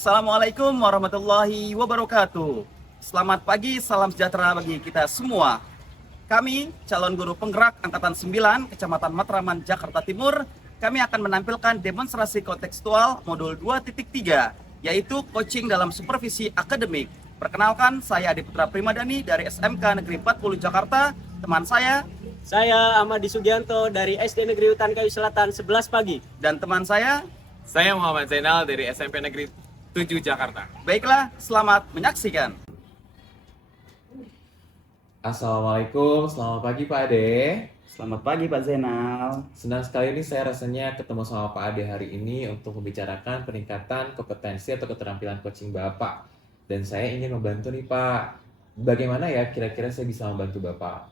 Assalamualaikum warahmatullahi wabarakatuh. Selamat pagi, salam sejahtera bagi kita semua. Kami, calon guru penggerak Angkatan 9, Kecamatan Matraman, Jakarta Timur, kami akan menampilkan demonstrasi kontekstual modul 2.3, yaitu coaching dalam supervisi akademik. Perkenalkan, saya Adi Putra Primadani dari SMK Negeri 40 Jakarta. Teman Saya Ahmadi Sugianto dari SD Negeri Utan Kayu Selatan 11 pagi. dan teman saya. Saya Muhammad Zainal dari SMP Negeri 7 Jakarta. Baiklah, selamat menyaksikan. Assalamualaikum, selamat pagi Pak Ade. Selamat pagi Pak Zainal. Senang sekali nih saya rasanya ketemu sama Pak Ade hari ini untuk membicarakan peningkatan kompetensi atau keterampilan coaching Bapak. Dan saya ingin membantu nih Pak. Bagaimana ya kira-kira saya bisa membantu Bapak?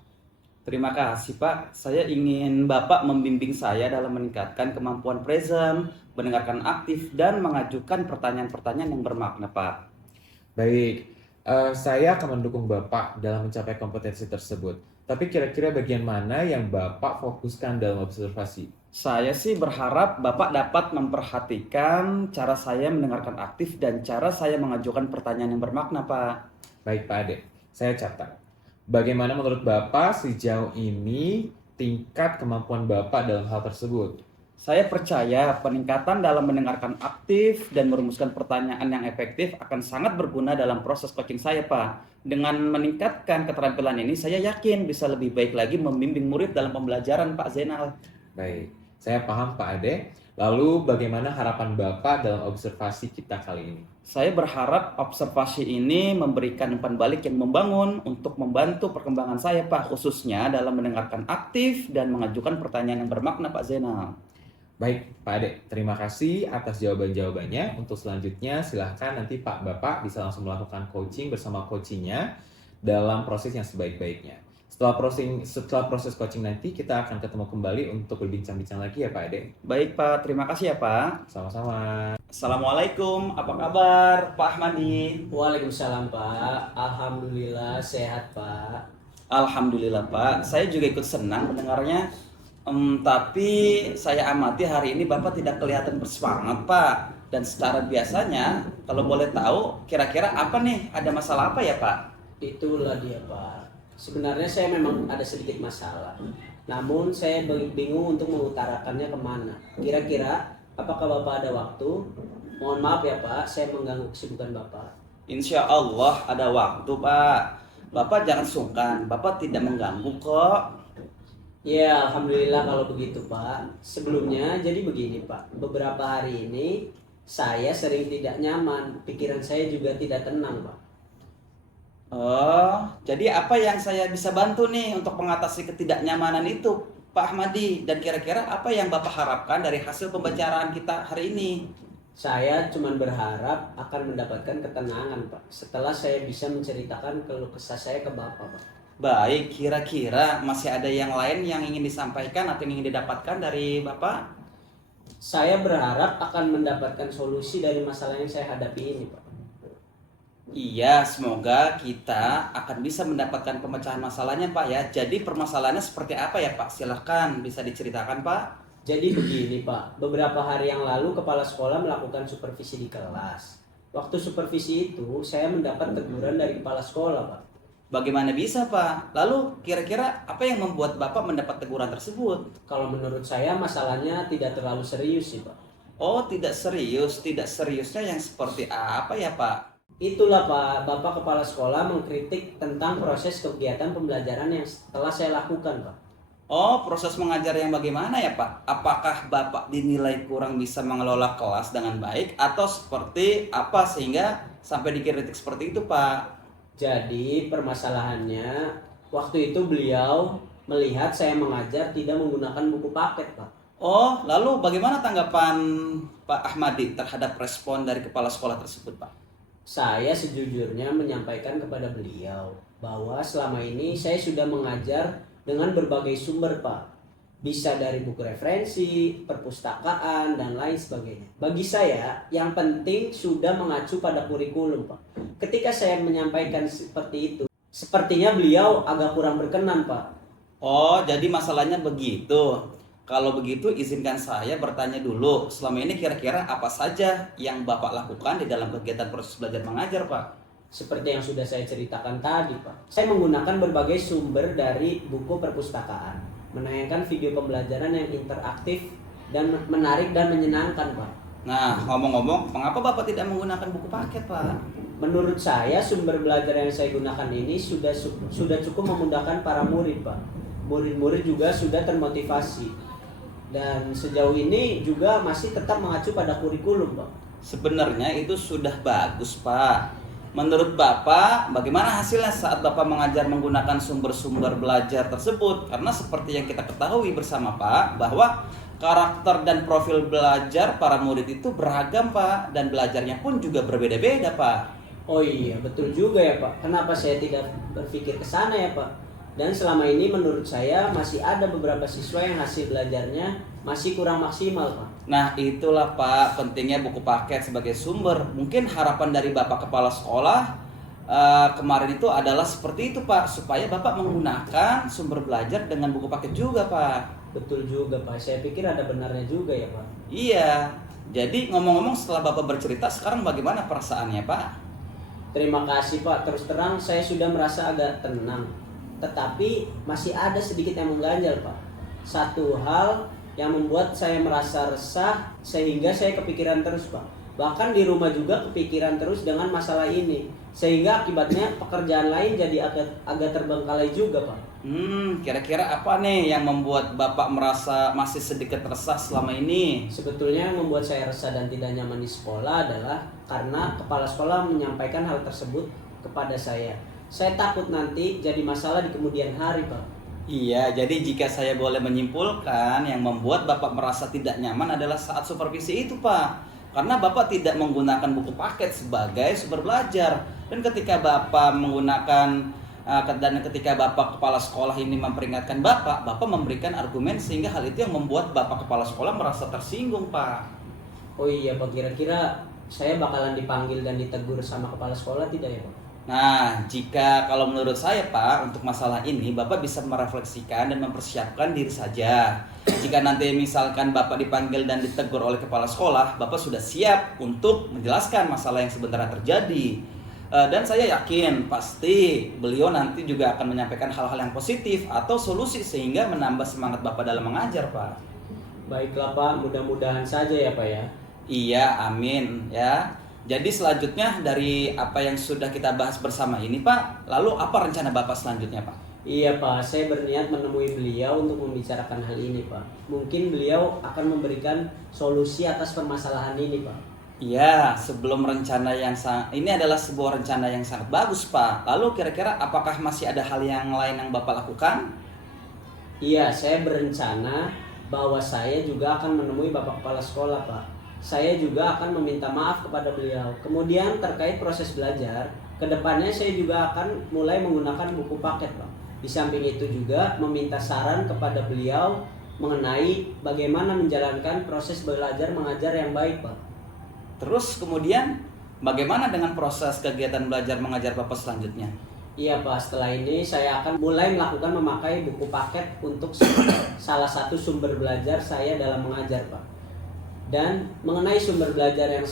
Terima kasih Pak, saya ingin Bapak membimbing saya dalam meningkatkan kemampuan present, mendengarkan aktif, dan mengajukan pertanyaan-pertanyaan yang bermakna Pak. Baik, saya akan mendukung Bapak dalam mencapai kompetensi tersebut. Tapi kira-kira bagian mana yang Bapak fokuskan dalam observasi? Saya sih berharap Bapak dapat memperhatikan cara saya mendengarkan aktif dan cara saya mengajukan pertanyaan yang bermakna Pak. Baik Pak Ade, saya catat. Bagaimana menurut Bapak sejauh ini tingkat kemampuan Bapak dalam hal tersebut? Saya percaya peningkatan dalam mendengarkan aktif dan merumuskan pertanyaan yang efektif akan sangat berguna dalam proses coaching saya, Pak. Dengan meningkatkan keterampilan ini, saya yakin bisa lebih baik lagi membimbing murid dalam pembelajaran, Pak Zainal. Baik, saya paham Pak Ade. Lalu bagaimana harapan Bapak dalam observasi kita kali ini? Saya berharap observasi ini memberikan umpan balik yang membangun untuk membantu perkembangan saya, Pak, khususnya dalam mendengarkan aktif dan mengajukan pertanyaan yang bermakna, Pak Zainal. Baik, Pak Ade, terima kasih atas jawaban-jawabannya. Untuk selanjutnya, silahkan nanti Pak Bapak bisa langsung melakukan coaching bersama coachingnya dalam proses yang sebaik-baiknya. Setelah proses coaching nanti, kita akan ketemu kembali untuk berbincang-bincang lagi ya Pak Ade. Baik, Pak. Terima kasih ya, Pak. Sama-sama. Assalamualaikum. Apa kabar, Pak Ahmadi? Waalaikumsalam Pak. Alhamdulillah sehat Pak. Alhamdulillah, Pak. Saya juga ikut senang mendengarnya. Tapi saya amati hari ini Bapak tidak kelihatan bersemangat, Pak. Dan secara biasanya, kalau boleh tahu, kira-kira apa nih? Ada masalah apa ya, Pak? Itulah dia Pak. Sebenarnya saya memang ada sedikit masalah. Namun saya bingung untuk mengutarakannya kemana. Kira-kira apakah Bapak ada waktu? Mohon maaf ya Pak, saya mengganggu kesibukan Bapak. Insya Allah ada waktu, Pak. Bapak jangan sungkan, Bapak tidak mengganggu kok. Ya, Alhamdulillah kalau begitu Pak. Sebelumnya jadi begini Pak. Beberapa hari ini saya sering tidak nyaman. Pikiran saya juga tidak tenang Pak. Oh, jadi apa yang saya bisa bantu nih untuk mengatasi ketidaknyamanan itu, Pak Ahmadi? Dan kira-kira apa yang Bapak harapkan dari hasil pembicaraan kita hari ini? Saya cuma berharap akan mendapatkan ketenangan Pak. Setelah saya bisa menceritakan keluh kesah saya ke Bapak Pak. Baik, kira-kira masih ada yang lain yang ingin disampaikan atau yang ingin didapatkan dari Bapak? Saya berharap akan mendapatkan solusi dari masalah yang saya hadapi ini Pak. Iya, semoga kita akan bisa mendapatkan pemecahan masalahnya, Pak ya. Jadi permasalahannya seperti apa ya, Pak? Silahkan bisa diceritakan, Pak. Jadi begini Pak, beberapa hari yang lalu kepala sekolah melakukan supervisi di kelas. Waktu supervisi itu saya mendapat teguran dari kepala sekolah Pak. Bagaimana bisa, Pak? Lalu kira-kira apa yang membuat Bapak mendapat teguran tersebut? Kalau menurut saya masalahnya tidak terlalu serius sih Pak. Oh, tidak serius. Tidak seriusnya yang seperti apa ya, Pak? Itulah Pak, Bapak kepala sekolah mengkritik tentang proses kegiatan pembelajaran yang telah saya lakukan Pak. Oh, proses mengajar yang bagaimana ya, Pak? Apakah Bapak dinilai kurang bisa mengelola kelas dengan baik atau seperti apa sehingga sampai dikritik seperti itu, Pak? Jadi permasalahannya waktu itu beliau melihat saya mengajar tidak menggunakan buku paket Pak. Oh, lalu bagaimana tanggapan Pak Ahmadi terhadap respon dari kepala sekolah tersebut, Pak? Saya sejujurnya menyampaikan kepada beliau bahwa selama ini saya sudah mengajar dengan berbagai sumber Pak. Bisa dari buku referensi, perpustakaan, dan lain sebagainya. Bagi saya, yang penting sudah mengacu pada kurikulum Pak. Ketika saya menyampaikan seperti itu, sepertinya beliau agak kurang berkenan Pak. Oh, jadi masalahnya begitu. Kalau begitu izinkan saya bertanya dulu, selama ini kira-kira apa saja yang Bapak lakukan di dalam kegiatan proses belajar mengajar, Pak? Seperti yang sudah saya ceritakan tadi, Pak. Saya menggunakan berbagai sumber dari buku perpustakaan, menayangkan video pembelajaran yang interaktif dan menarik dan menyenangkan, Pak. Nah, ngomong-ngomong, mengapa Bapak tidak menggunakan buku paket, Pak? Menurut saya sumber belajar yang saya gunakan ini sudah cukup memudahkan para murid, Pak. Murid-murid juga sudah termotivasi. Dan sejauh ini juga masih tetap mengacu pada kurikulum, Pak. Sebenarnya itu sudah bagus, Pak. Menurut Bapak, bagaimana hasilnya saat Bapak mengajar menggunakan sumber-sumber belajar tersebut? Karena seperti yang kita ketahui bersama, Pak, bahwa karakter dan profil belajar para murid itu beragam, Pak, dan belajarnya pun juga berbeda-beda, Pak. Oh iya, betul juga ya, Pak. Kenapa saya tidak berpikir ke sana ya, Pak? Dan selama ini menurut saya masih ada beberapa siswa yang hasil belajarnya masih kurang maksimal, Pak. Nah, itulah Pak, pentingnya buku paket sebagai sumber. Mungkin harapan dari Bapak Kepala Sekolah kemarin itu adalah seperti itu, Pak, supaya Bapak menggunakan sumber belajar dengan buku paket juga, Pak. Betul juga, Pak. Saya pikir ada benarnya juga ya, Pak. Iya. Jadi ngomong-ngomong, setelah Bapak bercerita, sekarang bagaimana perasaannya, Pak? Terima kasih, Pak. Terus terang saya sudah merasa agak tenang. Tetapi masih ada sedikit yang mengganjal, Pak. Satu hal yang membuat saya merasa resah sehingga saya kepikiran terus, Pak. Bahkan di rumah juga kepikiran terus dengan masalah ini. Sehingga akibatnya pekerjaan lain jadi agak terbengkalai juga, Pak. Kira-kira apa nih yang membuat Bapak merasa masih sedikit resah selama ini? Sebetulnya yang membuat saya resah dan tidak nyaman di sekolah adalah karena kepala sekolah menyampaikan hal tersebut kepada saya. Saya takut nanti jadi masalah di kemudian hari, Pak. Iya, jadi jika saya boleh menyimpulkan, yang membuat Bapak merasa tidak nyaman adalah saat supervisi itu, Pak. Karena Bapak tidak menggunakan buku paket sebagai sumber belajar. Dan ketika Bapak menggunakan dan ketika Bapak Kepala Sekolah ini memperingatkan Bapak memberikan argumen sehingga hal itu yang membuat Bapak Kepala Sekolah merasa tersinggung, Pak. Oh iya, Pak, kira-kira saya bakalan dipanggil dan ditegur sama kepala sekolah tidak ya, Pak? Nah, jika kalau menurut saya, Pak, untuk masalah ini Bapak bisa merefleksikan dan mempersiapkan diri saja. Jika nanti misalkan Bapak dipanggil dan ditegur oleh kepala sekolah, Bapak sudah siap untuk menjelaskan masalah yang sebenarnya terjadi. Dan saya yakin pasti beliau nanti juga akan menyampaikan hal-hal yang positif atau solusi sehingga menambah semangat Bapak dalam mengajar, Pak. Baiklah, Pak, mudah-mudahan saja ya, Pak ya. Iya, amin ya. Jadi selanjutnya dari apa yang sudah kita bahas bersama ini, Pak, lalu apa rencana Bapak selanjutnya, Pak? Iya, Pak, saya berniat menemui beliau untuk membicarakan hal ini, Pak. Mungkin beliau akan memberikan solusi atas permasalahan ini, Pak. Iya, sebelum rencana yang ini adalah sebuah rencana yang sangat bagus, Pak. Lalu kira-kira apakah masih ada hal yang lain yang Bapak lakukan? Iya, saya berencana bahwa saya juga akan menemui Bapak Kepala Sekolah, Pak. Saya juga akan meminta maaf kepada beliau. Kemudian terkait proses belajar, kedepannya saya juga akan mulai menggunakan buku paket, Pak. Di samping itu juga meminta saran kepada beliau mengenai bagaimana menjalankan proses belajar mengajar yang baik, Pak. Terus kemudian bagaimana dengan proses kegiatan belajar mengajar Bapak selanjutnya? Iya, Pak, setelah ini saya akan mulai melakukan memakai buku paket untuk salah satu sumber belajar saya dalam mengajar, Pak. Dan mengenai sumber belajar yang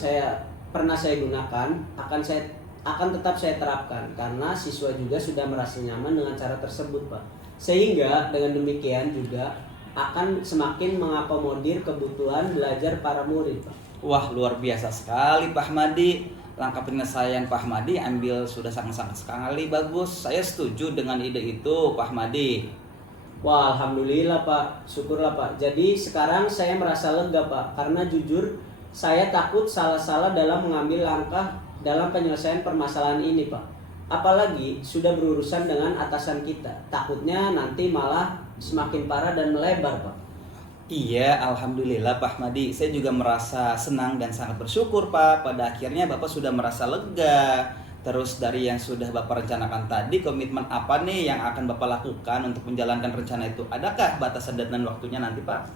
pernah saya gunakan akan tetap saya terapkan karena siswa juga sudah merasa nyaman dengan cara tersebut, Pak. Sehingga dengan demikian juga akan semakin mengakomodir kebutuhan belajar para murid, Pak. Wah, luar biasa sekali Pak Ahmadi. Langkah penyelesaian Pak Ahmadi ambil sudah sangat-sangat sekali bagus. Saya setuju dengan ide itu, Pak Ahmadi. Wah, alhamdulillah, Pak. Syukurlah, Pak. Jadi sekarang saya merasa lega, Pak, karena jujur saya takut salah-salah dalam mengambil langkah dalam penyelesaian permasalahan ini, Pak. Apalagi sudah berurusan dengan atasan kita. Takutnya nanti malah semakin parah dan melebar, Pak. Iya, alhamdulillah Pak Ahmadi. Saya juga merasa senang dan sangat bersyukur, Pak. Pada akhirnya Bapak sudah merasa lega. Terus dari yang sudah Bapak rencanakan tadi, komitmen apa nih yang akan Bapak lakukan untuk menjalankan rencana itu? Adakah batasan dan waktunya nanti, Pak?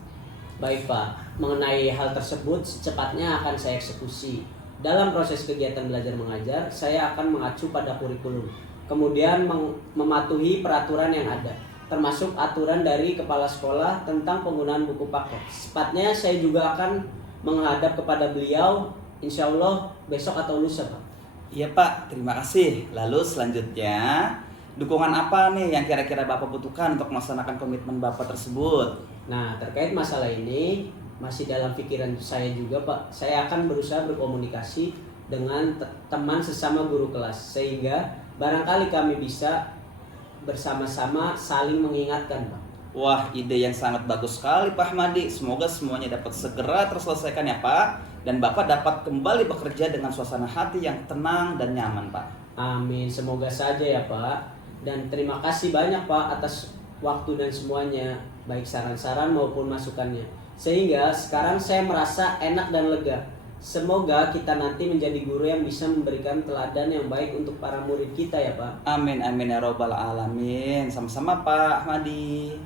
Baik, Pak. Mengenai hal tersebut secepatnya akan saya eksekusi. Dalam proses kegiatan belajar mengajar, saya akan mengacu pada kurikulum. Kemudian mematuhi peraturan yang ada. termasuk aturan dari kepala sekolah tentang penggunaan buku paket. Sepatnya saya juga akan menghadap kepada beliau, insya Allah besok atau lusa, Pak. Iya Pak, terima kasih. Lalu selanjutnya, dukungan apa nih yang kira-kira Bapak butuhkan untuk melaksanakan komitmen Bapak tersebut? Nah, terkait masalah ini masih dalam pikiran saya juga, Pak. Saya akan berusaha berkomunikasi dengan teman sesama guru kelas sehingga barangkali kami bisa bersama-sama saling mengingatkan, Pak. Wah, ide yang sangat bagus sekali Pak Ahmadi. Semoga semuanya dapat segera terselesaikan ya Pak. Dan Bapak dapat kembali bekerja dengan suasana hati yang tenang dan nyaman Pak. Amin, semoga saja ya Pak. Dan terima kasih banyak Pak atas waktu dan semuanya, baik saran-saran maupun masukannya. Sehingga sekarang saya merasa enak dan lega. Semoga kita nanti menjadi guru yang bisa memberikan teladan yang baik untuk para murid kita ya Pak. Amin, amin ya robbal alamin. Sama-sama Pak Ahmadi.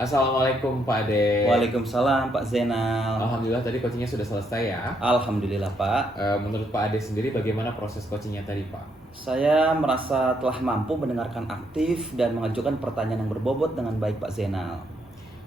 Assalamualaikum Pak Ade. Waalaikumsalam Pak Zainal. Alhamdulillah tadi coachingnya sudah selesai ya. Alhamdulillah Pak. Menurut Pak Ade sendiri bagaimana proses coachingnya tadi Pak? Saya merasa telah mampu mendengarkan aktif dan mengajukan pertanyaan yang berbobot dengan baik Pak Zainal.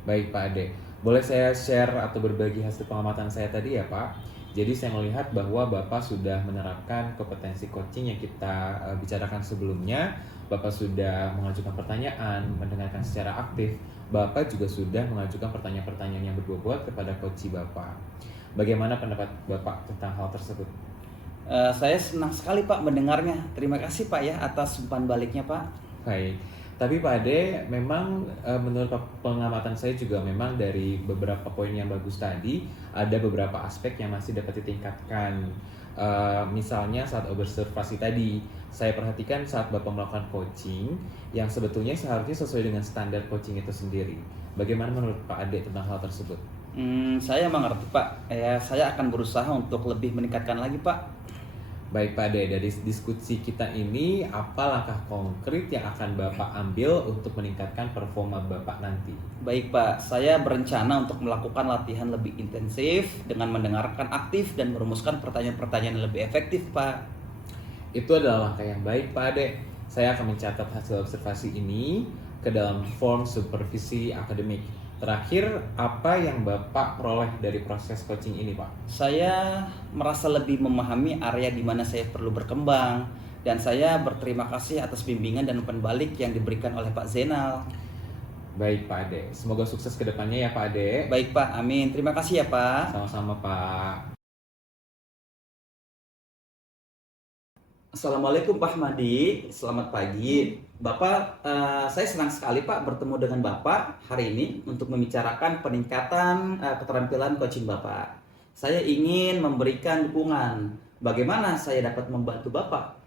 Baik Pak Ade, boleh saya share atau berbagi hasil pengamatan saya tadi ya Pak? Jadi saya melihat bahwa Bapak sudah menerapkan kompetensi coaching yang kita bicarakan sebelumnya. Bapak sudah mengajukan pertanyaan, mendengarkan secara aktif. Bapak juga sudah mengajukan pertanyaan-pertanyaan yang berbobot kepada coach Bapak. Bagaimana pendapat Bapak tentang hal tersebut? Saya senang sekali Pak mendengarnya. Terima kasih Pak ya atas umpan baliknya Pak. Baik, tapi Pak Ade memang menurut pengamatan saya juga memang dari beberapa poin yang bagus tadi ada beberapa aspek yang masih dapat ditingkatkan. Misalnya saat observasi tadi, saya perhatikan saat Bapak melakukan coaching yang sebetulnya seharusnya sesuai dengan standar coaching itu sendiri. Bagaimana menurut Pak Ade tentang hal tersebut? Saya mengerti Pak. Saya akan berusaha untuk lebih meningkatkan lagi Pak. Baik Pak Ade, dari diskusi kita ini apa langkah konkret yang akan Bapak ambil untuk meningkatkan performa Bapak nanti? Baik Pak, saya berencana untuk melakukan latihan lebih intensif dengan mendengarkan aktif dan merumuskan pertanyaan-pertanyaan yang lebih efektif Pak. Itu adalah langkah yang baik Pak Ade. Saya akan mencatat hasil observasi ini ke dalam form supervisi akademik. Terakhir, apa yang Bapak peroleh dari proses coaching ini, Pak? Saya merasa lebih memahami area di mana saya perlu berkembang dan saya berterima kasih atas bimbingan dan umpan balik yang diberikan oleh Pak Zainal. Baik Pak Ade, semoga sukses ke depannya ya Pak Ade. Baik Pak, amin. Terima kasih ya Pak. Sama-sama Pak. Assalamualaikum Pak Ahmadi, selamat pagi. Bapak, saya senang sekali Pak bertemu dengan Bapak hari ini untuk membicarakan peningkatan keterampilan coaching Bapak. Saya ingin memberikan dukungan. Bagaimana saya dapat membantu Bapak?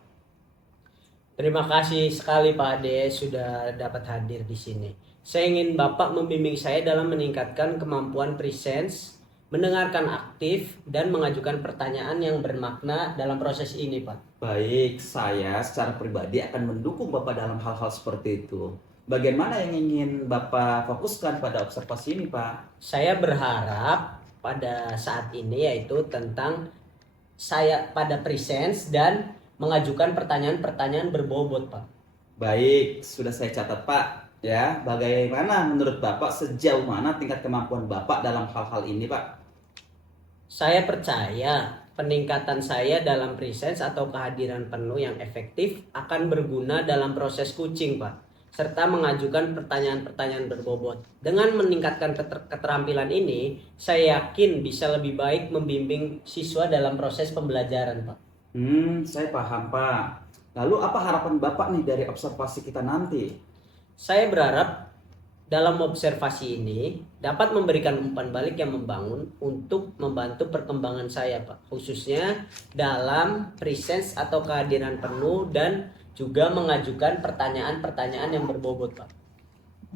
Terima kasih sekali Pak Ade sudah dapat hadir di sini. Saya ingin Bapak membimbing saya dalam meningkatkan kemampuan presence, mendengarkan aktif, dan mengajukan pertanyaan yang bermakna dalam proses ini, Pak. Baik, saya secara pribadi akan mendukung Bapak dalam hal-hal seperti itu. Bagaimana yang ingin Bapak fokuskan pada observasi ini, Pak? Saya berharap pada saat ini yaitu tentang saya pada presence dan mengajukan pertanyaan-pertanyaan berbobot, Pak. Baik, sudah saya catat, Pak. Ya, bagaimana menurut Bapak sejauh mana tingkat kemampuan Bapak dalam hal-hal ini, Pak? Saya percaya peningkatan saya dalam presence atau kehadiran penuh yang efektif akan berguna dalam proses coaching, Pak, serta mengajukan pertanyaan-pertanyaan berbobot. Dengan meningkatkan keterampilan ini, saya yakin bisa lebih baik membimbing siswa dalam proses pembelajaran, Pak. Saya paham, Pak. Lalu apa harapan Bapak nih dari observasi kita nanti? Saya berharap dalam observasi ini dapat memberikan umpan balik yang membangun untuk membantu perkembangan saya, Pak, khususnya dalam presence atau kehadiran penuh dan juga mengajukan pertanyaan-pertanyaan yang berbobot, Pak.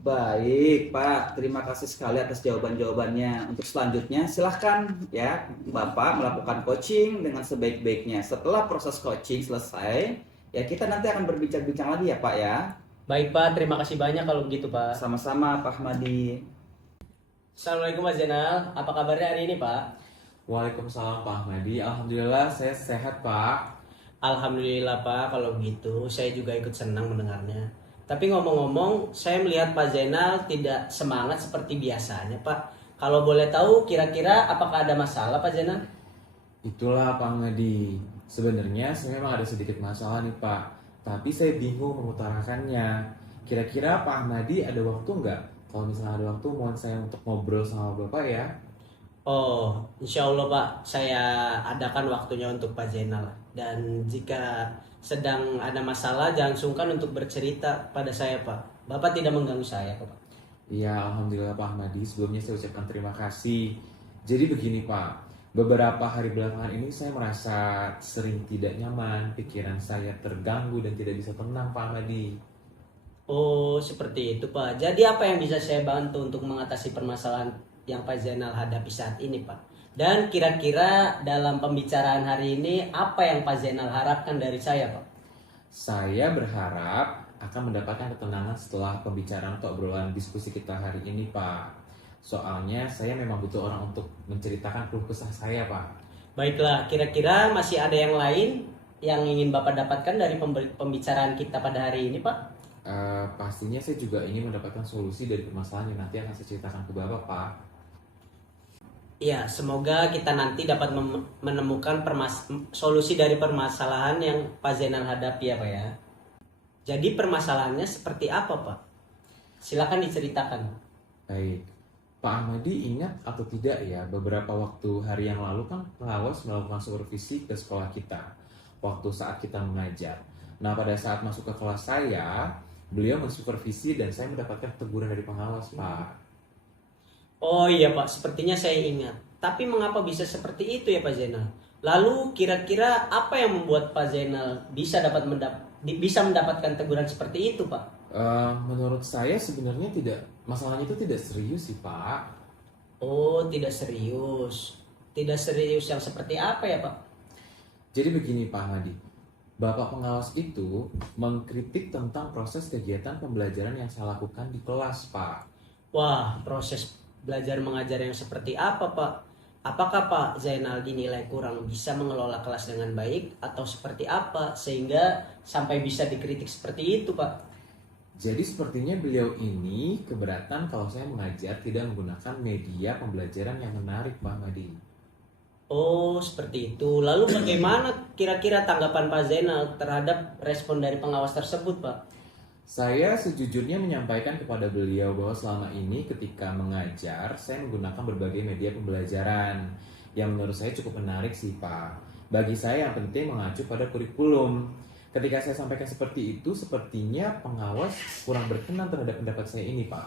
Baik, Pak. Terima kasih sekali atas jawaban-jawabannya. Untuk selanjutnya, silahkan ya Bapak melakukan coaching dengan sebaik-baiknya. Setelah proses coaching selesai, ya kita nanti akan berbincang-bincang lagi ya, Pak ya. Baik, Pak. Terima kasih banyak kalau begitu, Pak. Sama-sama, Pak Ahmadi. Assalamualaikum Mas Zainal. Apa kabarnya hari ini, Pak? Waalaikumsalam Pak Ahmadi. Alhamdulillah saya sehat Pak. Alhamdulillah, Pak. Kalau begitu, saya juga ikut senang mendengarnya. Tapi ngomong-ngomong, saya melihat Pak Zainal tidak semangat seperti biasanya, Pak. Kalau boleh tahu, kira-kira apakah ada masalah, Pak Zainal? Itulah Pak Ahmadi. Sebenarnya saya memang ada sedikit masalah nih Pak, tapi saya bingung mengutarakannya. Kira-kira Pak Ahmadi ada waktu nggak? Kalau misalnya ada waktu, mohon saya untuk ngobrol sama Bapak ya. Oh, insya Allah Pak, saya adakan waktunya untuk Pak Zainal. Dan jika sedang ada masalah, jangan sungkan untuk bercerita pada saya Pak. Bapak tidak mengganggu saya Pak. Iya, Alhamdulillah Pak Ahmadi. Sebelumnya saya ucapkan terima kasih. Jadi begini Pak, beberapa hari belakangan ini saya merasa sering tidak nyaman, pikiran saya terganggu dan tidak bisa tenang Pak Ahmadi. Oh, seperti itu Pak. Jadi apa yang bisa saya bantu untuk mengatasi permasalahan yang Pak Zainal hadapi saat ini Pak? Dan kira-kira dalam pembicaraan hari ini, apa yang Pak Zainal harapkan dari saya Pak? Saya berharap akan mendapatkan ketenangan setelah pembicaraan atau obrolan diskusi kita hari ini Pak. Soalnya saya memang butuh orang untuk menceritakan keluh kesah saya Pak. Baiklah, kira-kira masih ada yang lain yang ingin Bapak dapatkan dari pembicaraan kita pada hari ini Pak? Pastinya saya juga ingin mendapatkan solusi dari permasalahan yang nanti akan saya ceritakan ke Bapak Pak. Ya, semoga kita nanti dapat menemukan solusi dari permasalahan yang Pak Zainal hadapi ya Pak ya. Jadi permasalahannya seperti apa Pak? Silakan diceritakan. Baik, Pak Ahmadi ingat atau tidak ya, beberapa waktu hari yang lalu kan pengawas melakukan supervisi ke sekolah kita waktu saat kita mengajar. Nah, pada saat masuk ke kelas saya, beliau mensupervisi dan saya mendapatkan teguran dari pengawas Pak. Oh iya Pak, sepertinya saya ingat. Tapi mengapa bisa seperti itu ya Pak Zainal? Lalu kira-kira apa yang membuat Pak Zainal bisa bisa mendapatkan teguran seperti itu Pak? Menurut saya sebenarnya masalahnya itu tidak serius sih Pak. Oh, tidak serius. Tidak serius yang seperti apa ya Pak? Jadi begini Pak Ahmadi, Bapak pengawas itu mengkritik tentang proses kegiatan pembelajaran yang saya lakukan di kelas Pak. Wah, proses belajar mengajar yang seperti apa Pak? Apakah Pak Zainal dinilai kurang bisa mengelola kelas dengan baik atau seperti apa sehingga sampai bisa dikritik seperti itu Pak? Jadi sepertinya beliau ini keberatan kalau saya mengajar tidak menggunakan media pembelajaran yang menarik Pak Ahmadi. Oh, seperti itu. Lalu bagaimana kira-kira tanggapan Pak Zainal terhadap respon dari pengawas tersebut Pak? Saya sejujurnya menyampaikan kepada beliau bahwa selama ini ketika mengajar, saya menggunakan berbagai media pembelajaran yang menurut saya cukup menarik sih Pak. Bagi saya yang penting mengacu pada kurikulum. Ketika saya sampaikan seperti itu, sepertinya pengawas kurang berkenan terhadap pendapat saya ini Pak.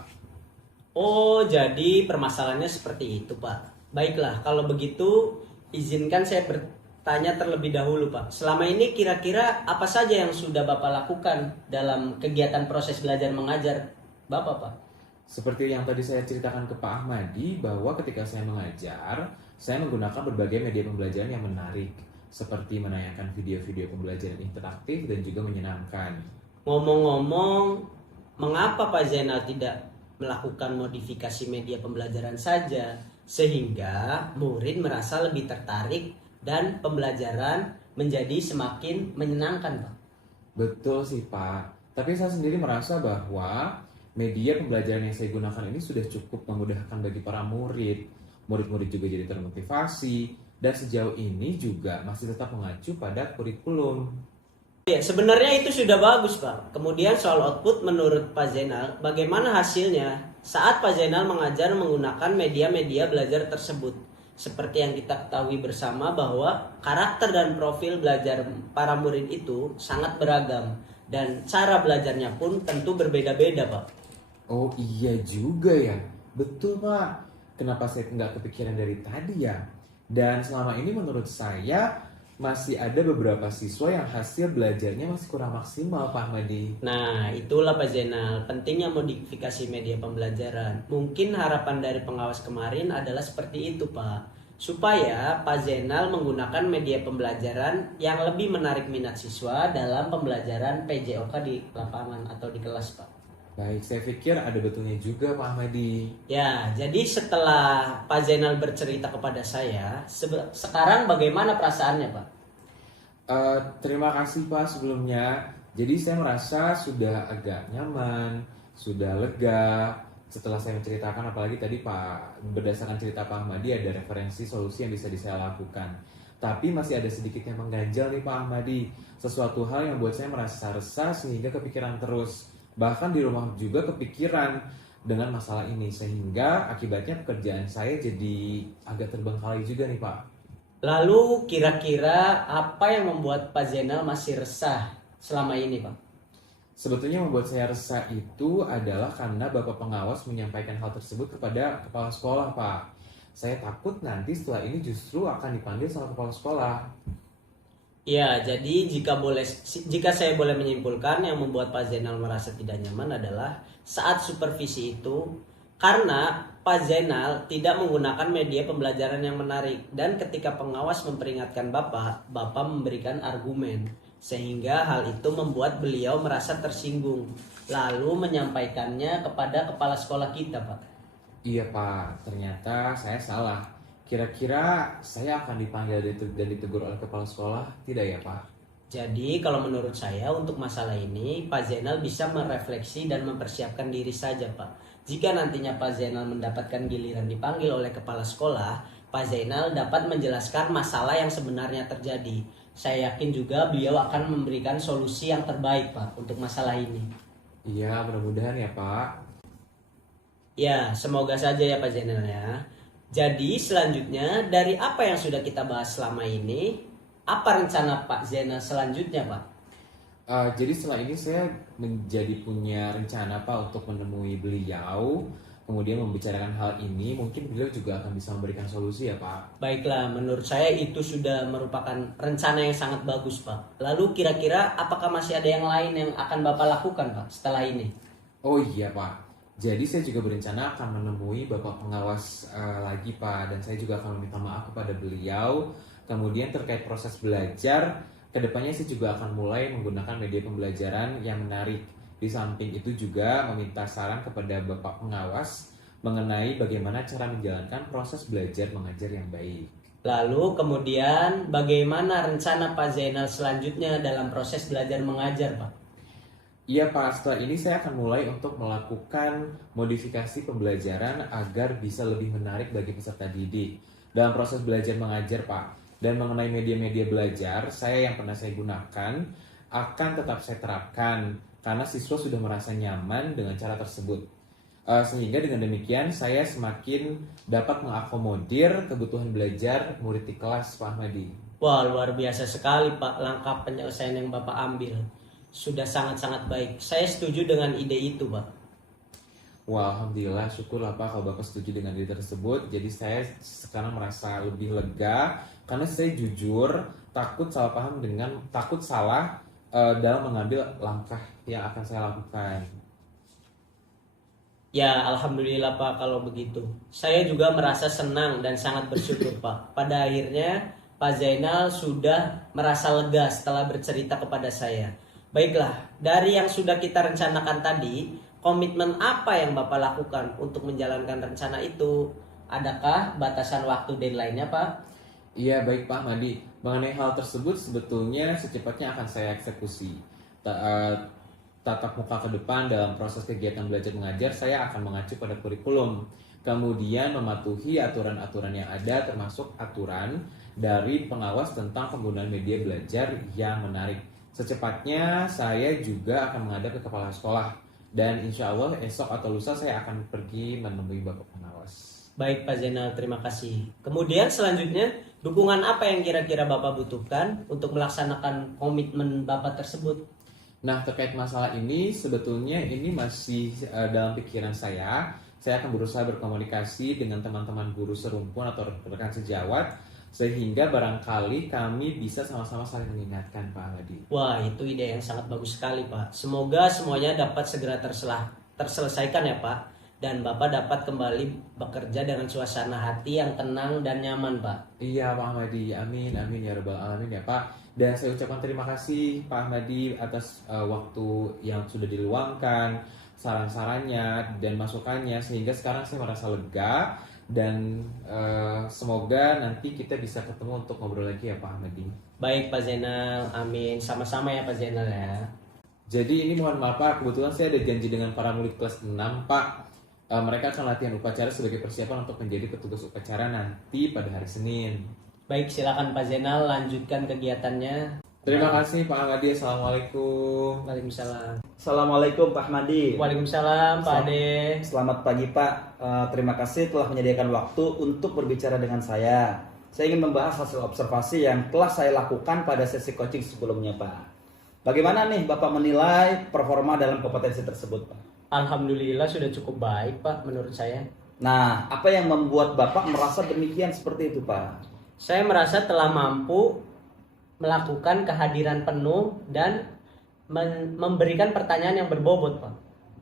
Oh, jadi permasalahannya seperti itu Pak. Baiklah, kalau begitu izinkan saya bertanya terlebih dahulu Pak. Selama ini kira-kira apa saja yang sudah Bapak lakukan dalam kegiatan proses belajar mengajar Bapak Pak? Seperti yang tadi saya ceritakan ke Pak Ahmadi, bahwa ketika saya mengajar, saya menggunakan berbagai media pembelajaran yang menarik, seperti menayangkan video-video pembelajaran interaktif dan juga menyenangkan. Ngomong-ngomong, mengapa Pak Zainal tidak melakukan modifikasi media pembelajaran saja sehingga murid merasa lebih tertarik dan pembelajaran menjadi semakin menyenangkan Pak? Betul sih Pak, tapi saya sendiri merasa bahwa media pembelajaran yang saya gunakan ini sudah cukup memudahkan bagi para murid. Murid-murid juga jadi termotivasi, dan sejauh ini juga masih tetap mengacu pada kurikulum. Ya, sebenarnya itu sudah bagus Pak. Kemudian soal output menurut Pak Zainal, bagaimana hasilnya saat Pak Zainal mengajar menggunakan media-media belajar tersebut? Seperti yang kita ketahui bersama bahwa karakter dan profil belajar para murid itu sangat beragam. Dan cara belajarnya pun tentu berbeda-beda Pak. Oh iya juga ya, betul Pak. Kenapa saya nggak kepikiran dari tadi ya? Dan selama ini menurut saya masih ada beberapa siswa yang hasil belajarnya masih kurang maksimal Pak Ahmadi. Nah, itulah Pak Zainal, pentingnya modifikasi media pembelajaran. Mungkin harapan dari pengawas kemarin adalah seperti itu Pak. Supaya Pak Zainal menggunakan media pembelajaran yang lebih menarik minat siswa dalam pembelajaran PJOK di lapangan atau di kelas Pak. Baik, saya pikir ada betulnya juga Pak Ahmadi. Ya, jadi setelah Pak Zainal bercerita kepada saya, sekarang bagaimana perasaannya Pak? Terima kasih Pak sebelumnya. Jadi saya merasa sudah agak nyaman, sudah lega setelah saya menceritakan, apalagi tadi Pak, berdasarkan cerita Pak Ahmadi ada referensi solusi yang bisa saya lakukan. Tapi masih ada sedikit yang mengganjal nih Pak Ahmadi, sesuatu hal yang buat saya merasa resah sehingga kepikiran terus. Bahkan di rumah juga kepikiran dengan masalah ini, sehingga akibatnya pekerjaan saya jadi agak terbengkalai juga nih Pak. Lalu kira-kira apa yang membuat Pak Zainal masih resah selama ini, Pak? Sebetulnya membuat saya resah itu adalah karena Bapak Pengawas menyampaikan hal tersebut kepada kepala sekolah, Pak. Saya takut nanti setelah ini justru akan dipanggil sama kepala sekolah. Ya, jadi jika saya boleh menyimpulkan, yang membuat Pak Zainal merasa tidak nyaman adalah saat supervisi itu karena Pak Zainal tidak menggunakan media pembelajaran yang menarik, dan ketika pengawas memperingatkan Bapak memberikan argumen, sehingga hal itu membuat beliau merasa tersinggung lalu menyampaikannya kepada kepala sekolah kita, Pak. Iya Pak, ternyata saya salah. Kira-kira saya akan dipanggil dan ditegur oleh kepala sekolah, tidak ya Pak? Jadi kalau menurut saya untuk masalah ini Pak Zainal bisa merefleksi dan mempersiapkan diri saja, Pak. Jika nantinya Pak Zainal mendapatkan giliran dipanggil oleh kepala sekolah, Pak Zainal dapat menjelaskan masalah yang sebenarnya terjadi. Saya yakin juga beliau akan memberikan solusi yang terbaik, Pak, untuk masalah ini. Iya, mudah-mudahan ya Pak. Ya, semoga saja ya Pak Zainal ya. Jadi selanjutnya dari apa yang sudah kita bahas selama ini, apa rencana Pak Zainal selanjutnya, Pak? Jadi setelah ini saya menjadi punya rencana Pak untuk menemui beliau, kemudian membicarakan hal ini. Mungkin beliau juga akan bisa memberikan solusi ya Pak. Baiklah, menurut saya itu sudah merupakan rencana yang sangat bagus, Pak. Lalu kira-kira apakah masih ada yang lain yang akan Bapak lakukan, Pak, setelah ini? Oh iya Pak. Jadi saya juga berencana akan menemui Bapak Pengawas lagi Pak, dan saya juga akan meminta maaf kepada beliau. Kemudian terkait proses belajar, kedepannya saya juga akan mulai menggunakan media pembelajaran yang menarik. Di samping itu juga meminta saran kepada Bapak Pengawas mengenai bagaimana cara menjalankan proses belajar mengajar yang baik. Lalu kemudian bagaimana rencana Pak Zainal selanjutnya dalam proses belajar mengajar, Pak? Iya Pak, setelah ini saya akan mulai untuk melakukan modifikasi pembelajaran agar bisa lebih menarik bagi peserta didik dalam proses belajar mengajar Pak. Dan mengenai media-media belajar, yang pernah saya gunakan akan tetap saya terapkan karena siswa sudah merasa nyaman dengan cara tersebut. Sehingga dengan demikian saya semakin dapat mengakomodir kebutuhan belajar murid di kelas Pak Ahmadi. Wah, luar biasa sekali Pak langkah penyelesaian yang Bapak ambil. Sudah sangat-sangat baik. Saya setuju dengan ide itu, Pak. Wah, alhamdulillah, syukurlah Pak kalau Bapak setuju dengan ide tersebut. Jadi saya sekarang merasa lebih lega karena saya jujur takut salah dalam mengambil langkah yang akan saya lakukan. Ya, alhamdulillah Pak kalau begitu. Saya juga merasa senang dan sangat bersyukur Pak. Pada akhirnya Pak Zainal sudah merasa lega setelah bercerita kepada saya. Baiklah, dari yang sudah kita rencanakan tadi, komitmen apa yang Bapak lakukan untuk menjalankan rencana itu? Adakah batasan waktu deadline-nya, Pak? Iya, baik Pak Ahmadi. Mengenai hal tersebut sebetulnya secepatnya akan saya eksekusi. Tatap muka ke depan dalam proses kegiatan belajar mengajar, saya akan mengacu pada kurikulum. Kemudian mematuhi aturan-aturan yang ada, termasuk aturan dari pengawas tentang penggunaan media belajar yang menarik. Secepatnya saya juga akan menghadap ke kepala sekolah, dan insya Allah esok atau lusa saya akan pergi menemui Bapak Pengawas. Baik Pak Zainal, terima kasih. Kemudian selanjutnya, dukungan apa yang kira-kira Bapak butuhkan untuk melaksanakan komitmen Bapak tersebut? Nah, terkait masalah ini sebetulnya ini masih dalam pikiran saya. Saya akan berusaha berkomunikasi dengan teman-teman guru serumpun atau rekan sejawat, sehingga barangkali kami bisa sama-sama saling mengingatkan Pak Ahmadi. Wah, itu ide yang sangat bagus sekali Pak. Semoga semuanya dapat segera terselesaikan ya Pak. Dan Bapak dapat kembali bekerja dengan suasana hati yang tenang dan nyaman Pak. Iya Pak Ahmadi, amin amin ya rabbal alamin ya Pak. Dan saya ucapkan terima kasih Pak Ahmadi atas waktu yang sudah diluangkan, saran-sarannya dan masukannya, sehingga sekarang saya merasa lega. Dan semoga nanti kita bisa ketemu untuk ngobrol lagi ya Pak Ahmadi. Baik Pak Zainal, amin. Sama-sama ya Pak Zainal ya. Jadi ini mohon maaf Pak, kebetulan saya ada janji dengan para murid kelas 6 Pak. Mereka akan latihan upacara sebagai persiapan untuk menjadi petugas upacara nanti pada hari Senin. Baik, silakan Pak Zainal lanjutkan kegiatannya. Terima kasih Pak Ahmadi. Assalamualaikum. Waalaikumsalam. Assalamualaikum Pak Ahmadi. Waalaikumsalam Pak Ade. Selamat pagi Pak. Terima kasih telah menyediakan waktu untuk berbicara dengan saya. Saya ingin membahas hasil observasi yang telah saya lakukan pada sesi coaching sebelumnya Pak. Bagaimana nih Bapak menilai performa dalam kompetensi tersebut Pak? Alhamdulillah sudah cukup baik Pak menurut saya. Nah, apa yang membuat Bapak merasa demikian seperti itu Pak? Saya merasa telah mampu melakukan kehadiran penuh dan memberikan pertanyaan yang berbobot Pak.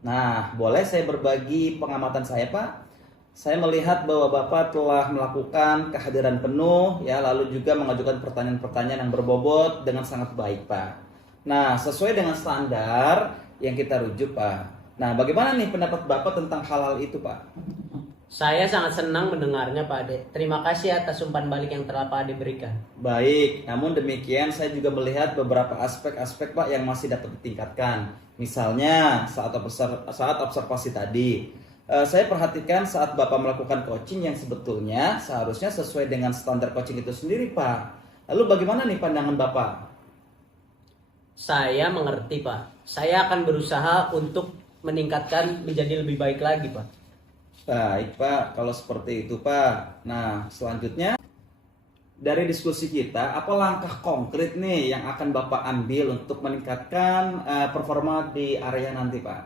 Nah, boleh saya berbagi pengamatan saya Pak? Saya melihat bahwa Bapak telah melakukan kehadiran penuh ya, lalu juga mengajukan pertanyaan-pertanyaan yang berbobot dengan sangat baik Pak. Nah, sesuai dengan standar yang kita rujuk Pak. Nah, bagaimana nih pendapat Bapak tentang hal-hal itu Pak? Saya sangat senang mendengarnya Pak Ade. Terima kasih atas umpan balik yang telah Pak Ade berikan. Baik, namun demikian saya juga melihat beberapa aspek-aspek Pak yang masih dapat ditingkatkan. Misalnya saat observasi tadi, saya perhatikan saat Bapak melakukan coaching yang sebetulnya seharusnya sesuai dengan standar coaching itu sendiri Pak. Lalu bagaimana nih pandangan Bapak? Saya mengerti Pak. Saya akan berusaha untuk meningkatkan menjadi lebih baik lagi Pak. Baik Pak, kalau seperti itu Pak. Nah, selanjutnya dari diskusi kita, apa langkah konkret nih yang akan Bapak ambil untuk meningkatkan performa di area nanti Pak?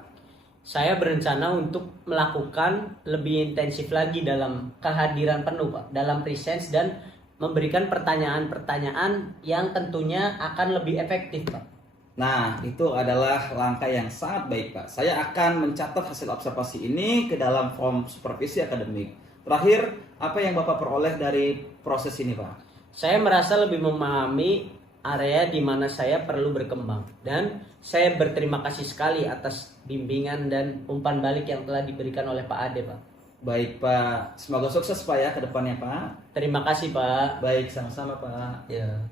Saya berencana untuk melakukan lebih intensif lagi dalam kehadiran penuh Pak, dalam presence dan memberikan pertanyaan-pertanyaan yang tentunya akan lebih efektif Pak. Nah, itu adalah langkah yang sangat baik Pak. Saya akan mencatat hasil observasi ini ke dalam form supervisi akademik. Terakhir, apa yang Bapak peroleh dari proses ini Pak? Saya merasa lebih memahami area di mana saya perlu berkembang. Dan saya berterima kasih sekali atas bimbingan dan umpan balik yang telah diberikan oleh Pak Ade Pak. Baik Pak, semoga sukses Pak ya ke depannya Pak. Terima kasih Pak. Baik, sama-sama Pak. Ya.